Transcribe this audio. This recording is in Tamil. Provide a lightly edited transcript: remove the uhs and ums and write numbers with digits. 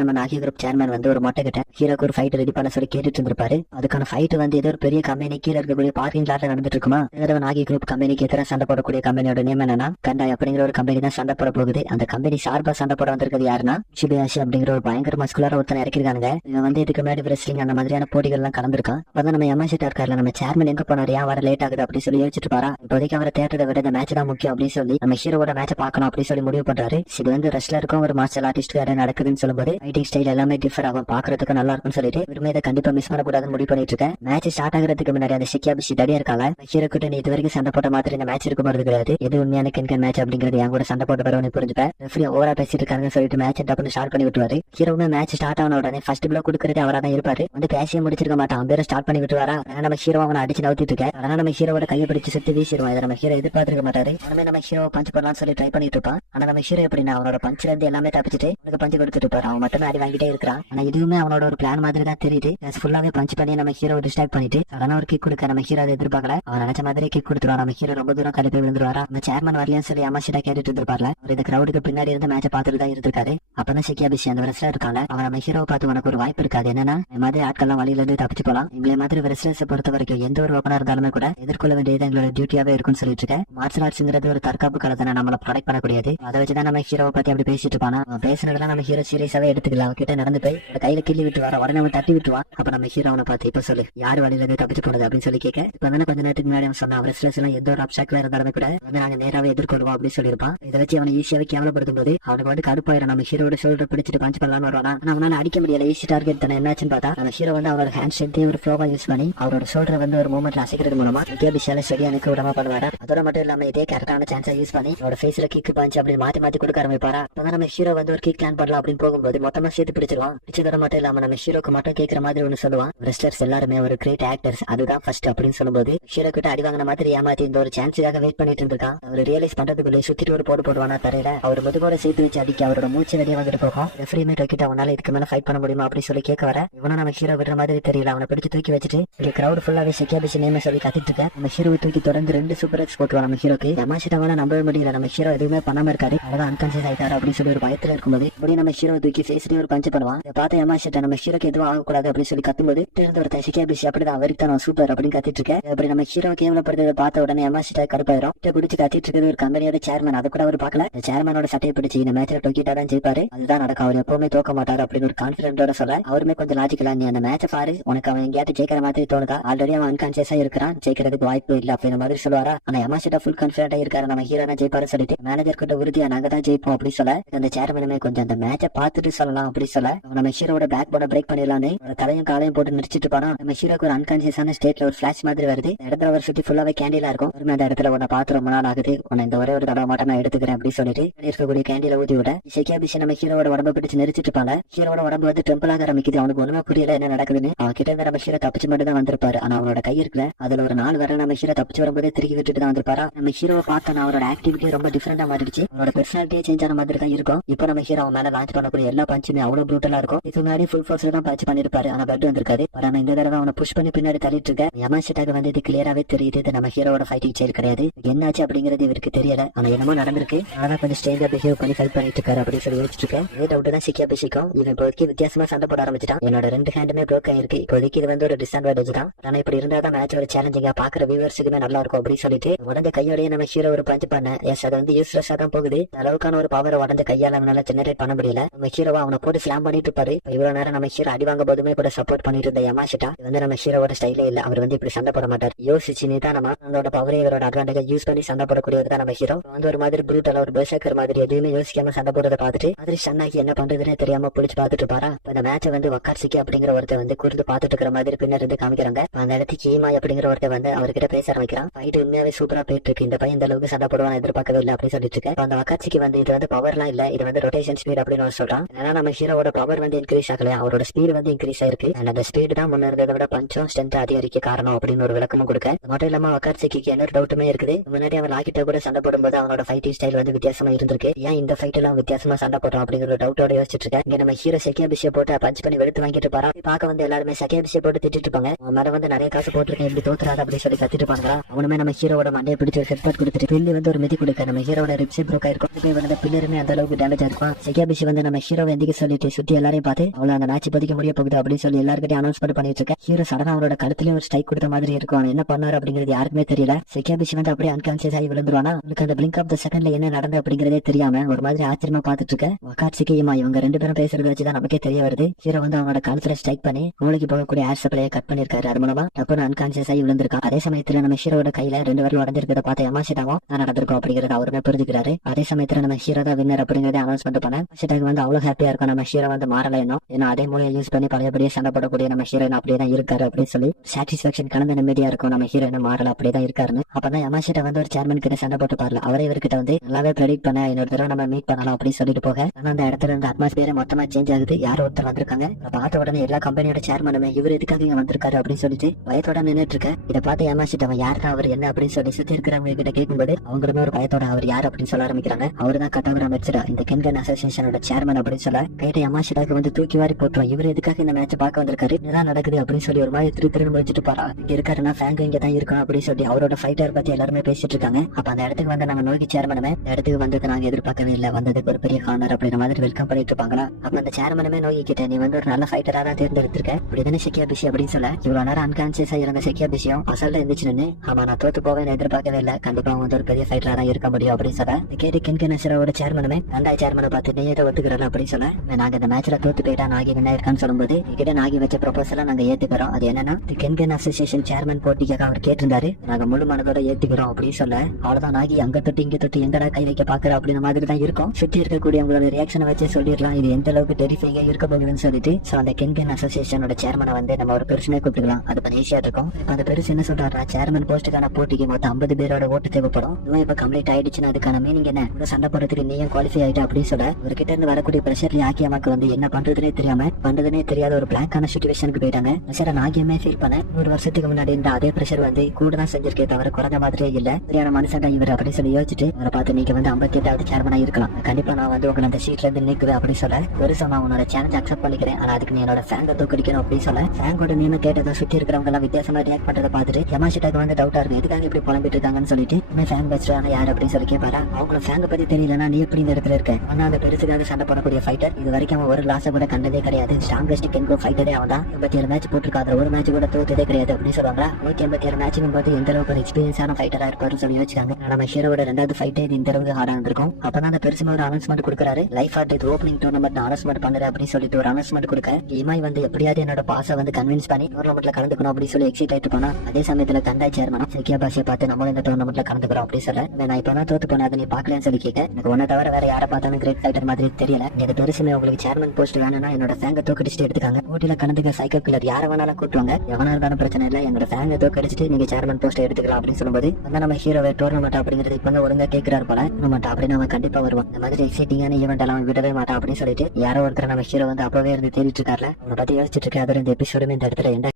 நம்ம நாகி குரூப் சேர்மன் வந்து ஒரு மொட்டை கிட்ட ஹீரோக்கு ஒரு ஃபைட் ரெடி பண்ண சொல்லி கேட்டுட்டு இருந்திருப்பாரு. அதுக்கான ஃபைட் வந்து ஏதோ ஒரு பெரிய கம்பெனி கீழே இருக்கக்கூடிய பார்க்கிங் லாட்ல நடந்துட்டு இருக்குமா. நாகி குரூப் கம்பெனிக்கு எதிராக சண்டை போடக்கூடிய கம்பெனியோட நேம் என்னன்னா கண்டாய் அப்படிங்கிற ஒரு கம்பெனி தான் சண்டை போட போகுது. அந்த கம்பெனி சார்பா சண்டை போட வந்திருக்கிறது யாருன்னா ஷிபியாஷி அப்படிங்கிற ஒரு பயங்கர மஸ்குலரா ஒருத்தனை இறக்கிருக்காங்க. இவன் வந்து இதுக்கு முன்னாடி ரெஸ்லிங் அந்த மாதிரியான போட்டிகள் எல்லாம் கலந்துருக்கான். அப்பதான் நம்ம எம்எஸ்சிட்டா இருக்காருல நம்ம சேர்மன் எங்க போனாரு, ஏன் வர லேட் ஆகுது அப்படின்னு சொல்லி யோசிச்சுட்டு பாரா. இப்போதைக்கு அவரை தேட்டரை விட இந்த மேட்ச் தான் முக்கியம் அப்படின்னு சொல்லி நம்ம ஹீரோட மேட்ச் பார்க்கணும் அப்படின்னு சொல்லி முடிவு பண்றாரு. இது வந்து ரெஸ்லருக்கும் ஒரு மார்ஷல் ஆர்டிஸ்ட் வேற நடக்குதுன்னு சொல்லும்போது ஃபைட்டிங் ஸ்டைல் எல்லாமே டிஃபர் ஆகும், பாக்குறதுக்கு நல்லா இருக்கும்னு சொல்லிட்டு இவருமே இதை கண்டிப்பா மிஸ் பண்ணக்கூடாதுன்னு முடிவு பண்ணிட்டு இருக்கேன். மேட்ச் ஸ்டார்ட் ஆகிறதுக்கு முன்னாடி அந்த சிக்கியாபிஷி தடியா இருக்காங்க. ஹீரோ கிட்ட நீ இது வரைக்கும் சண்டை போட்ட மாதிரி இந்த மேட்ச் இருக்க போறது கிடையாது, எது உண்மையான கென்கன் மேட்ச் அப்படிங்கிறது என் கூட சண்டை போட்டு வரவனு புரிஞ்சுப்பேன். ரெஃப்ரி ஓவரா பேசிட்டு இருக்காங்கன்னு சொல்லிட்டு மேட்ச் டப்புன்னு ஸ்டார்ட் பண்ணி விட்டுவாரு. ஹீரோவுமே மேட்ச் ஸ்டார்ட் ஆன உடனே ஃபர்ஸ்ட் பிளோ கொடுக்கறது அவரா தான் இருப்பாரு. வந்து பேசிய முடிச்சிருக்க மாட்டான், பேரை ஸ்டார்ட் பண்ணி விட்டுவாரா. நம்ம ஹீரோ அவனை அடிச்சு நவுத்திட்டு இருக்க. அதனால நம்ம ஹீரோட கையை பிடிச்சு சுத்தி வீசிடுவான். இதை நம்ம ஹீரோ எதிர்பார்த்திருக்க மாட்டாரு. அவனுமே நம்ம ஹீரோ பஞ்ச் பண்ணலாம்னு சொல்லி ட்ரை பண்ணிட்டு இருப்பான். ஆனா நம்ம ஹீரோ எப்படின்னா அவனோட பஞ்சில இருந்து எல்லாமே தப்பிச்சுட்டு அவனுக்கு பஞ்சு கொடுத்துட்டு இருப்பாரு. அவன் மட்டும் அடி வாங்கிட்டே இருக்கிறான். ஆனா இதுவுமே அவனோட ஒரு பிளான் மாதிரி தான் தெரியுது. ஃபுல்லாவே பஞ்ச் பண்ணி நம்ம ஹீரோ டிஸ்ட்ராக்ட் பண்ணிட்டு சடனா ஒரு கிக் கொடுக்க நம்ம ஹீரோ அதை எதிர்பார்க்கல. அவன் நினைச்ச மாதிரி கிக் கொடுத்துருவா. நம்ம ஹீரோ ரொம்ப தூரம் கழிப்பை விழுந்துருவாரா. நம்ம சேர்மன் வரலையான்னு சொல்லி அமாஷிட்டா கேட்டுட்டு இருந்திருப்பார்ல. அவர் இந்த கிரௌடுக்கு பின்னாடி இருந்து மேட்சை பார்த்துட்டு தான் இருந்திருக்காரு. அப்பதான் சிக்கியாபிஷி அந்த ரெஸ்லர் இருக்காங்க. அவன் நம்ம ஹீரோ பார்த்து உனக்கு ஒரு வாய்ப்பு இருக்காது, என்னன்னா இந்த மாதிரி ஆட்கள்லாம் வழியில இருந்து தப்பிச்சு போலாம். எங்களை மாதிரி ரெஸ்லர்ஸ் பொறுத்த வரைக்கும் எந்த ஒரு ஓப்பனா இருந்தாலுமே கூட எதிர்கொள்ள வேண்டியது எங்களோட டியூட்டியாவே இருக்குன்னு சொல்லிட்டு இருக்கேன். மார்ஷல் ஆர்ட்ஸ்ங்கிறது ஒரு தற்காப்பு கலை தானே, நம்மள ப்ரொடெக்ட் பண்ணக்கூடியது. அதை வச்சுதான் நம்ம ஹீரோவை பத்தி அப்படி பேசிட்டு இருப்பானா. அவன் பேசுனதெல்லாம் நம்ம ஹீரோ சீரியஸாவே எடுத்துக்கலாம். அவன் கிட்ட நடந்து போய் கையில கிள்ளி விட்டு வர உடனே அவன் தட்டி விட்டுவான். அப்ப நம்ம ஹீரோ அவனை பார்த்து இப்ப சொல்லு யாரு வழியில இருந்து தப்பிச்சு போனது அப்படின்னு சொல்லி கேட்க. இப்ப வந்து கொஞ்ச நேரத்துக்கு முன்னாடி அவன் சொன்னான் ரெஸ்லர்ஸ் எல்லாம் எந்த ஒரு அப்சாக்ல இருந்தாலுமே கூட வந்து நாங்க நேராவே எதிர்கொள்வோம் அப்படின்னு சொல்லியிருப்பான். இதை வச்சு அவனை ஈஸியாவே கேவலப்படுத்தும் போது அவனுக்கு வந்து கடுப்பாயிரம். நம்ம ஹீரோட ஷோல்டர் பிடிச்சிட்டு பஞ்ச் பண்ணலாம்னு வருவானா. ஆனா அவனால அடிக்க முடியல. ஈஸி டார்கெட் தானே. என்னாச்சுன்னு பார்த்தா நம்ம ஹீரோ வந்து அவரோட ஹேண்ட் ஸ்ட்ரென்த்தையும் ஒரு ஃப்ளோவா யூஸ் பண்ணி அவரோட ஷோல்டர் வந்து ஒரு மூமெண்ட்ல அசைக்கிறது மூலமா சிக்கியாபிஷியால சரியா எனக்கு விடமா பண்ணுவாரா. அதோட மட்டும் இல்லாம இதே கரெக்டான சான்ஸா யூஸ் பண்ணி அவரோட ஃபேஸ்ல கிக் பஞ்ச் அப்படின்னு மாத்தி மாத்தி கொடுக்க ஆரம்பிப்பாரா. அப்பதான் நம்ம ஹீரோ வந்து ஒரு கிக் பிளான் பண்ணலாம் அப்படின்னு போகும்போது மொத்தமா சேர்த்து பிடிச்சிருவான். பிடிச்சதோட மட்டும் இல்லாம நம்ம ஹீரோக்கு மட்டும் கேட்கிற மாதிரி ஒன்னு சொல்லுவான். ரெஸ்லர்ஸ் எல்லாருமே ஒரு கிரேட் ஆக்டர்ஸ், அதுதான் ஃபர்ஸ்ட் அப்படின்னு சொல்லும்போது ஹீரோ கிட்ட அடி வாங்கின மாதிரி ஏமாத்தி இந்த ஒரு சான்ஸுக்காக வெயிட் பண்ணிட்டு இருக்கான். அவர் ரியலைஸ் பண்றதுக்குள்ளே சுத்திட்டு ஒரு போடு போடுவானா தரையில. அவர் முதுகோட சேர்த்து வச்சு அடிக்க அவரோட மூச்சு வெளியே வந்துட்டு போகும். ரெஃப்ரிமே கிட்ட அவனால இதுக்கு மேல ஃபைட் பண்ண முடியுமா அப்படின்னு சொல்லி கேட்க வர இவனும் நம்ம ஹீரோ விடுற மாதிரி தெரியல. அவனை பிடிச்சு தூக்கி வச்சுட்டு இந்த கிரௌட் ஃபுல்லாவே சிக்கியாபிஷி நேம் சொல்லி கத்திட்டு இருக்க. நம்ம ஹீரோ தூக்கி தொடர்ந்து 2 சூப்பர் எக்ஸ் போட்டுவான். நம்ம ஹீரோக்கு தமாஷிட்டாவால நம்பவே முடியல. நம்ம ஹீரோ எதுவுமே பண்ணாம இருக்காரு, அதான் அன்கான்சியஸ் ஆயிட்டாரு அப்படின்னு சொல்லி ஒரு பயத்துல இருக்கும்போது இப்படி நம்ம ஹீரோ தூக்கி ஃபேஸ்லயே ஒரு பஞ்ச் பண்ணுவான். இதை பார்த்து யமாஷிட்டா நம்ம ஹீரோக்கு எதுவும் ஆகக்கூடாது அப்படின்னு சொல்லி கத்தும்போது ஒரு சிக்கியாபிஷி அப்படிதான் அவருக்கு தான் சூப்பர் அப்படின்னு கத்திட்டு இருக்கேன். அப்படி நம்ம ஹீரோ கேவலப்படுறதை பார்த்த உடனே யமாஷிட்டா கடுப்பாயிரும். பிடிச்சு கத்திட்டு இருக்கிறது ஒரு கம்பெனியோட சேர்மன். அதை கூட அவர் பார்க்கல. சேர்மனோட சட்டையை பிடிச்சி இந்த மேட்ச்ல டொக்கிட்டா தான் ஜெயிப்பாரு, அதுதான் நடக்கும், அவர் எப்பவுமே தோக்க மாட்டாரு அப்படின்னு ஒரு கான்பிடன்டோட சொல்ல அவருமே கொஞ்சம் லாஜிக்கலா நீ அந்த மேட்சை பாரு, உனக்கு அவன் எங்கேயாவது ஜெயிக்கிற மாதிரி தோணுதா, ஆல்ரெடி அவன் அன்கான்சியஸா இருக்கிறான், ஜெயிக்கிறதுக்கு வாய்ப்பு இல்ல அப்படிங்கிற மாதிரி சொல்லுவாரா. ஆனா யமாஷிட்டா ஃபுல் கான்பிடன்டா இருக்காரு, நம்ம ஹீரோ தான் ஜெயிப்பாரு சொல்லிட்டு மேனேஜர் கிட்ட உறுதியா நாங்க தான் ஜெயிப்போம் அப்படி சொல்ல அந்த சேர்மனுமே கொஞ்சம் அந்த மேட்சை பார்த்துட்டு சொல்லலாம் அப்படி சொல்ல நம்ம ஹீரோட பேக் போன பிரேக் பண்ணிடலான்னு தலையும் காலையும் போட்டு நிறுத்திட்டு போனா நம்ம ஹீரோக்கு ஒரு அன்கான்சியஸான ஸ்டேட்ல ஒரு பிளாஷ் மாதிரி வருது. இடத்துல ஒரு சுத்தி ஃபுல்லாவே கேண்டிலா இருக்கும். அந்த இடத்துல உன்னை பார்த்து ரொம்ப நாள் ஆகுது, உன்னை இந்த ஒரே ஒரு தடவை மட்டும் நான் எடுத்துக்கிறேன் அப்படின்னு சொல்லிட்டு இருக்கக்கூடிய கேண்டில ஊதி விட சிக்கியாபிஷி நம்ம ஹீரோட உடம்பு பிடிச்சு நெரிச்சிட்டு இருப்பாங்க. ஹீரோட உடம்பு வந்து டெம்பிள் ஆக ஆரம்பிக்குது. அவனுக்கு ஒண்ணுமே புரியல என்ன நடக்குதுன்னு. அவன் கிட்ட இருந்து நம்ம ஹீரோ தப்பிச்சு மட்டும் தான் வந்திருப்பாரு. ஆனா அவனோட கை இருக்குல்ல அதுல ஒரு 4 வரை நம்ம ஹீரோ தப்பிச்சு வரும்போதே திருக்கி விட்டுட்டு தான் வந்திருப்பாரா. நம்ம ஹீரோவை பார்த்தா அவரோட ஆக்டிவிட்டி ரொம்ப டிஃபரெண்டா மாறிடுச்சு. அவரோட பெர்சனாலிட்டியே சேஞ்ச் ஆன மாதிரி தான் இருக்கும். இப்போ நம்ம ஹீரோ அவன் மேல லான்ச் பண்ணக்கூடிய எல்லா பஞ்சுமே அவ்வளவு ப்ரூட்டலா இருக்கும். இது முன்னாடி ஃபுல் ஃபோர்ஸ்ல தான் பஞ்ச் பண்ணிருப்பாரு, ஆனா பிளட் வந்திருக்காது. ஆனா இந்த தடவை அவனை புஷ் பண்ணி பின்னாடி தள்ளிட்டு இருக்க யமாஷிட்டாக்கு வந்து இது கிளியராவே தெரியுது, இது நம்ம ஹீரோட ஃபைட்டிங் ஸ்டைல் கிடையாது, என்னாச்சு அப்படிங்கிறது இவருக்கு தெரியல. ஆனா என்னமோ நடந்திருக்கு, ஆனா கொஞ்சம் ஸ்ட்ரேஞ்சா பிஹேவ் பண்ணி ஃபைட் பண்ணிட்டு இருக்காரு அப்படின்னு சொல்லி யோசிச்சுட்டு இருக்கேன். இதே டவுட் தான் சிக்கியாபிஷிக்கும். இவன் இப்போதைக்கு வித்தியாசமா சண்டை போட ஆரம்பிச்சிட்டான். என்னோட 2 ஹேண்டுமே ப்ரோக் ஆயிருக்கு. இப்போதைக்கு இது வந்து ஒரு டிஸ்அட்வான்டேஜ் தான். ஆனா இப்படி இருந்தா தான் மேட்ச் ஒரு சேலஞ்சிங்கா பாக்குற வியூவர்ஸுக்குமே நல்லா இருக்கும் அப்படின்னு சொல்லிட்டு உடஞ்ச கையோடய நம்ம ஹீரோ ஒரு பஞ்ச் பண்ண எஸ் அது வந்து யூஸ்லெஸ்ஸா தான் போகுது. அளவுக்கான ஒரு பவர் உடஞ்ச கையால அவனால ஜெனரேட் பண்ண முடியல. நம்ம ஹீரோவா அவனை போட்டு ஸ்லாம் பண்ணிட்டு இருப்பாரு. இவ்வளவு நேரம் நம்ம ஹீரோ அடி வாங்க போதுமே கூட சப்போர்ட் பண்ணிட்டு இருந்த யமாஷிட்டா வந்து நம்ம ஹீரோட ஸ்டைலே இல்ல. அவர் வந்து இப்படி சண்டை போட மாட்டார். யோசிச்சு நிதானமா நம்மளோட பவரே இவரோட அட்வான்டேஜ் யூஸ் பண்ணி சண்டை போடக்கூடியவர் தான் நம்ம ஹீரோ. வந்து ஒரு மாதிரி ப்ரூட்டலா ஒரு பெர்சர்க்கர் மாதிரி எதுவுமே யோசிக்காம சண்டை போடுறத பார்த்துட்டு அது சன்னாகி என்ன பண்றதுன்னே தெரியாம புடிச்சு பாத்துட்டு இருப்பாரா. இந்த மேட்சை வந்து வக்காட்சிக்கு அப்படிங்கிற ஒருத்தர் வந்து கூர்ந்து பாத்துட்டு இருக்கிற மாதிரி பின்னர் இருந்து காமிக்கிறாங்க. அந்த இடத்துக்கு ஈமா அப்படிங்கிற ஒருத்தர் வந்து அவர்கிட்ட பேச ஆரம்பிக்கிறான். ஃபைட் உண்மையாவே சூப்பரா போயிட்டு இருக்கு, இந்த பையன் இந்த அளவுக்கு சண்டை போடுவான் எதிர்பார்க்கவே இல்லை அப்படின்னு சொல்லிட்டு இருக்கேன். அந்த வக்காட்சிக்கு வந்து இது வந்து பவர்லாம் இல்ல, இது வந்து ரொட்டேஷன் ஸ்பீட் அப்படின்னு சொல்றான். ஏன்னா நம்ம ஹீரோட பவர் வந்து இன்க்ரீஸ் ஆகல, அவரோட ஸ்பீட் வந்து இன்க்ரீஸ் ஆயிருக்கு. அந்த ஸ்பீட் தான் முன்ன இருந்ததை விட பஞ்சம் ஸ்ட்ரென்த் அதிகரிக்க காரணம் அப்படின்னு ஒரு விளக்கமும் கொடுக்க. மட்டும் இல்லாம வக்காட்சிக்கு என்ன ஒரு டவுட்டுமே இருக்குது. முன்னாடி அவன் லாக்கிட்ட கூட சண்டை போடும்போது அவனோட ஃபைட்டிங் ஸ்டைல் வந்து வித்தியாசமா இருந்திருக்கு, ஏன் இந்த ஃபைட் எல்லாம் வித்தியாசமா சண்டை போடுறோம் அப்படிங்கிற டவுட்டோட யோசிச்சுட்டு இருக்கேன். இங்க நம்ம ஹீரோ சிக்கியாபிஷியை போட்டு பஞ்ச் பண்ணி வெளுத்து வாங்கிட்டு பாரா. பார்க்க வந்து எல்லாருமே சிக்கியாபிஷியை போட்டு திட்டிட்டு இருப்பாங்க. அவன் மேல வந்து நிறைய காசு போட்டுருக்கேன் இப்படி தோத்துறாது அப்படின்னு சொல்லி கத்திட்டு பாங்க. அவனுமே நம்ம ஹீரோட மண்டையை பிடிச்சி ஒரு ஹெட்பாட் கொடுத்துட்டு பில்லி வந்து ஒரு மிதி கொடுக்க நம்ம ஹீரோட ரிப்ஸே ப்ரோக் ஆயிருக்கும். வந்து பில்லருமே அந்த அளவுக்கு டேமேஜ் ஆயிருக்கும். சிக்கியாபிஷி வந்து நம்ம ஹீரோவை எந்திக்க சொல்லிட்டு சுத்தி எல்லாரையும் பார்த்து அவளை அந்த மேட்ச் பதிக்க முடிய போகுது அப்படின்னு சொல்லி எல்லாருக்கிட்டையும் அனௌன்ஸ்மெண்ட் பண்ணிட்டு இருக்க. ஹீரோ சடனா அவரோட கழுத்துலயும் ஒரு ஸ்ட்ரைக் கொடுத்த மாதிரி இருக்கும். அவன் என்ன பண்ணாரு அப்படிங்கிறது யாருக்குமே தெரியல. செக்கியாபிஷி வந்து அப்படியே அன்கான்சியஸ் ஆகி விழுந்துருவானா. உங்களுக்கு அந்த பிளிங்க் ஆஃப் த செகண்ட்ல என்ன நடந்தது அப்படிங்கறதே தெரியாம ஒரு மாதிரி ஆச்சரியமா பாத்துட்டு இருக்க. வகாட்சுகியுமா இவங்க 2 பேரும் பேசுறது வச்சுதான் நமக்கே தெரிய வருது. ஹீரோ வந்து அவனோட கழுத்துல ஸ்ட்ரைக் பண்ணி மூளைக்கு போகக்கூடிய ஏர் சப்ளையை கட் பண்ணிருக்காரு. அது மூலமா டப்புனு அன்கான்சியஸ் ஆகி விழுந்திருக்கான். அதே சமயத்துல நம்ம ஹீரோட கையில 2 விரல் உடஞ்சிருக்கிறத பார்த்த யமாஷிடாவும் நான் நடந்திருக்கோம் அப்படிங்கறத அவருமே புரிஞ்சுக்கிறாரு. அதே சமயத்துல நம்ம ஹீரோ தான் வின்னர் அப்படிங்கறத அனௌன்ஸ்மெண்ட் பண்ண யமாஷிடாக்கு வந்து அவ்வளவு ஹாப்பியா இருக்கும். நம்ம ஹீரோ வந்து மாறல இன்னும். ஏன்னா அதே மூலையை யூஸ் பண்ணி பழையபடியே சண்டை போடக்கூடிய நம்ம ஹீரோயின் அப்படியே தான் இருக்காரு அப்படின்னு சொல்லி சாட்டிஸ்பாக்சன் கலந்த நிம்மதியா இருக்கும். நம்ம ஹீரோயின் மாறல அப்படியே தான் இருக்காருன்னு. அப்பதான் யமாஷிடா வந்து ஒரு சேர்மன் கிட்ட சண்டை போட்டு பாருல. அவரே இவர்கிட்ட வந்து நல்லாவே ப்ரெடிக்ட் பண்ண இன்னொரு தடவை நம்ம மீட் பண்ணலாம் அப்படின்னு சொல்லிட்டு போக அந்த இடத்துல இருந்து அட்மாஸ்பியர் மொத்தமா சேஞ்ச் ஆகுது. யாரோ ஒருத்தர் வந்திருக்காங்க. பார்த்த உடனே எல்லா கம்பெனியோட சேர்மனுமே இவர் எதுக்காக இங்க வந்திருக்காரு அப்படின்னு சொல்லிட்டு பயத்தோட நின்னுட்டு இருக்க. இதை பார்த்து ஏமாச்சிட்டு அவன் யார் தான் அவர் என்ன அப்படின்னு சொல்லி சுத்தி இருக்கிறவங்க கிட்ட கேட்கும்போது அவங்களுமே ஒரு பயத்தோட அவர் யார் அப்படின்னு சொல்ல ஆரம்பிக்கிறாங்க. அவரு தான் கட்டாவரா மெச்சரா இந்த கென்கன் அசோசியேஷனோட சேர்மன் அப்படின்னு சொல்ல கைட்ட யமாஷிடாக்கு வந்து தூக்கி வாரி போட்டுரும். இவர் எதுக்காக இந்த மேட்ச் பார்க்க வந்திருக்காரு, இதுதான் நடக்குது அப்படின்னு சொல்லி ஒரு மாதிரி திருன்னு முடிச்சுட்டு பாரா. இங்க இருக்காருன்னா ஃபேங்க் இங்க தான் இருக்கணும் அப்படின்னு சொல்லி அவரோட ஃபைட்டர் பத்தி எல்லாருமே பேசிட்டு இருக்காங்க. அப்ப அந்த இடத்துக்கு வந்து நம்ம நோக்கி சேர்மனுமே இடத்துக்கு வந்தது நாங்க எதிர்பார்க்கவே இல்லை, வந்ததுக்கு ஒரு பெரிய ஹானர் அப்படின்ற மாதிரி வெல்கம் பண்ணிட்டு இருப்பாங்களா. அப்ப அந்த சேர்மனுமே நோக்கி கிட்ட நீ வந்து ஒரு நல்ல ஃபைட்டரா தான் தேர்ந்தெடுத்திருக்க, இப்படிதானே செக்கியாபிஷி அப்படின்னு சொல்ல இவ்வளவு நேரம் அன்கான்சியஸா இருந்த செக்கியாபிஷியும் அசல்ல இருந்துச்சுன்னு ஆமா நான் தோத்து போவேன் எதிர்பார்க்கவே இல்லை, கண்டிப்பா வந்து ஒரு பெரிய ஃபைட்டரா தான் இருக்க முடியும் அப்படின்னு சொல்ல கேட்டு கென்கன் அசரோட சேர்மனுமே ரெண்டாய் சேர்மனை பார்த்து நீ ஏதோ ஒத்துக்கிறேன் அப்படின்னு சொல்ல நாங்க இந்த மேட்ச்ல தோத்து போயிட்டா நாகி வின்னா இருக்கான்னு சொல்லும்போது கிட்ட நாகி வச்ச ப்ரொபோசலை நாங்க ஏத்துக்கிறோம். அது என்னன்னா கென்கன் அசோசியேஷன் சேர்மன் போட்டிக்காக அவர் கேட்டிருந்தாரு, நாங்க முழு மனதோட ஏத்துக்கிறோம் அப்படின்னு சொல்ல அவ்வளவுதான். நாகி அங்க தொட்டு இங்க தொட்டு எங்கடா கை வைக்க பாக்குற அப்படின்ற மாதிரி தான் இருக்கும். சுத்தி இருக்கக்கூடிய உங்களோட ரியாக்ஷனை வச்சு சொல்லிடலாம் இது எந்த அளவுக்கு டெரிஃபைங்கா இருக்க போகுதுன்னு சொல்லிட்டு சோ அந்த கென்கன் அசோசியேஷனோட சேர்மனை வந்து நம்ம ஒரு பெருசுனே கூப்பிட்டுக்கலாம். அது கொஞ்சம் ஈஸியா இருக்கும். இப்ப அந்த பெருசு என்ன சொல்றாருன்னா சேர்மன் போஸ்டுக்கான போட்டிக்கு மொத்தம் 50 பேரோட ஓட்டு தேவைப்படும். இதுவும் இப்ப கம்ப்ளீட் ஆயிடுச்சுன்னா அதுக்கான மீனிங் என்ன, உங்க சண்டை போறதுக்கு நீயும் குவாலிஃபை ஆயிட்டா அப்படின்னு சொல்ல இவர்கிட்ட இருந்து வரக்கூடிய பிரஷர்ல ஆக்கியமாக்கு வந்து என்ன பண்றதுனே தெரியாம பண்றதுனே தெரியாத ஒரு பிளாங்கான சிச்சுவேஷனுக்கு போயிட்டாங்க. பிரஷரை நாகியமே ஃபீல் பண்ண 100 வருஷத்துக்கு முன்னாடி இந்த அதே பிரஷர் வந்து கூட தான் செஞ்சிருக்கே தவிர குறைஞ்ச மாதிரியே இல்ல. சரியான மனுஷன் தான் இவர் அப்படின்னு சொல்லி யோசிச்சுட்டு அவரை பார்த்து நீங்க வந்து 58வது சேர்மனா இருக்கலாம், கண்டிப்பா நான் வந்து உங்களை அந்த சீட்ல இருந்து நீக்குவேன் அப்படின்னு சொல்ல பெருசா நான் உன்னோட சேலஞ்ச் அக்செப்ட் பண்ணிக்கிறேன், ஆனா அதுக்கு நீ என்னோட ஃபேங்க தோக்கடிக்கணும் அப்படின்னு சொல்ல ஃபேங்கோட நேம் கேட்டதை சுத்தி இருக்கிறவங்க எல்லாம் வித்தியாசமா ரியாக்ட் பண்றதை பார்த்துட்டு யமாஷிடாக்கு வந்து டவுட்டா இருக்கு எதுக்காக இப்படி புலம்பிட்டு இருக்காங்கன்னு சொல்லிட்டு ஃபேங் பெஸ்டான யார் அப்படின்னு சொல்லி கேட்பாரா. அவங்கள ஃபேங்க பத்தி தெரியலன்னா நீ எப்படி இந்த இடத்துல இருக்க, ஆனா அந்த பெருசுக்காக சண்டை போடக்கூடிய ஃபைட்டர் இது வரைக்கும் அவன் ஒரு லாஸ கூட கண்டதே கிடையாது, ஸ்ட்ராங்கஸ்ட் கென்கோ ஃபைட்டரே அவன் தான், 87 மேட்ச் போட்டுருக்காத ஒரு மேட்ச் கூட தோத்ததே கிடையாது அப்படின்னு சொல்லுவாங்க. 187 மேட்சுக்கும் பார்த்து எந்த அளவுக்கு ஒரு எக்ஸ்பீரியன்ஸான ஃபைட்டரா இருப்பாருன்னு சொல்லி யோசிச்சாங்க. நம்ம ஹீரோட 2வது ஃபைட்டே இது இந்த அளவுக்கு ஹார்டா இருந்திருக்கும். அப்பதான் அந்த பெருசு ஒரு அனௌன்ஸ்மெண்ட் கொடுக்குறாரு, லைஃப் ஆர்ட் இது ஓப்பனிங் டூர்னமெண்ட் அனௌன்ஸ்மெண்ட் பண்ணுற அப்படின்னு சொல்லிட்டு ஒரு அனௌன்ஸ்மெண்ட் கொடுக்க இமாய் வந்து எப்படியாவது என்னோட பாஸை வந்து கன்வின்ஸ் பண்ணி டூர்னமெண்ட்ல கலந்துக்கணும் அப்படின்னு சொல்லி எக்ஸைட் ஆயிட்டு போனா அதே சமயத்துல கண்டாய் சேர்மனா செக்கியா பாஷை பார்த்து நம்மளும் இந்த டூர்னமெண்ட்ல கலந்துக்கிறோம் அப்படின்னு சொல்ல நான் இப்பதான் தோத்து போனேன் அதை நீ பாக்கலன்னு சொல்லி கேட்க எனக்கு ஒன்ன தவிர வேற யாரை பார்த்தாலும் கிரேட் ஃபைட்டர் மாதிரி தெரியல, இது பெருசுமே உங்களுக்கு சேர்மன் போஸ்ட் வேணும்னா என்னோட ஃபேங்க தோக்கடிச்சுட்டு எடுத்துக்காங்க, போட்டியில கலந்துக்க சைக்கோ கில்லர் யாரை வேணாலும் கூட்டுவாங்க, எவனா இருந்தாலும் பிரச்சனை இல்லை, என்னோட ஃபேங்க தோக்கடிச்சுட்டு நீங்க சேர்மன் போஸ்ட் எடுத்துக்கலாம் அப்படின்னு சொல்லும்போது வந்து நம்ம ஹீரோவை டூர்னமெண்ட் அப்படிங்கிறது இப்ப ஒழுங்கா கேட்கிறாரு போல டூர்னமெண்ட் அப்படின்னு அவன் கண்டிப்பா வருவான், இந்த மாதிரி எக்ஸைட்டிங்கான ஈவெண்ட் எல்லாம் விடவே மாட்டான் அப்படின்னு சொல்லிட்டு யாரோ ஒருத்தர் நம்ம ஹீரோ வந்து அப்பவே இருந்து தேடிட்டு இருக்காருல அவனை பத்தி யோசிச்சுட்டு இருக்க. அதோட இந்த எபிசோடுமே இந்த இடத்துல